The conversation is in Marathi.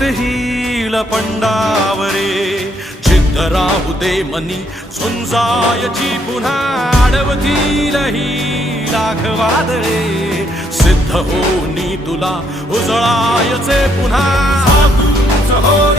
हिल पंडावरे जिद्द राहू दे मनी झुंजायची पुन्हा अडवतील ही लाख वादळे सिद्ध होनी तुला उजळायचे पुन्हा हो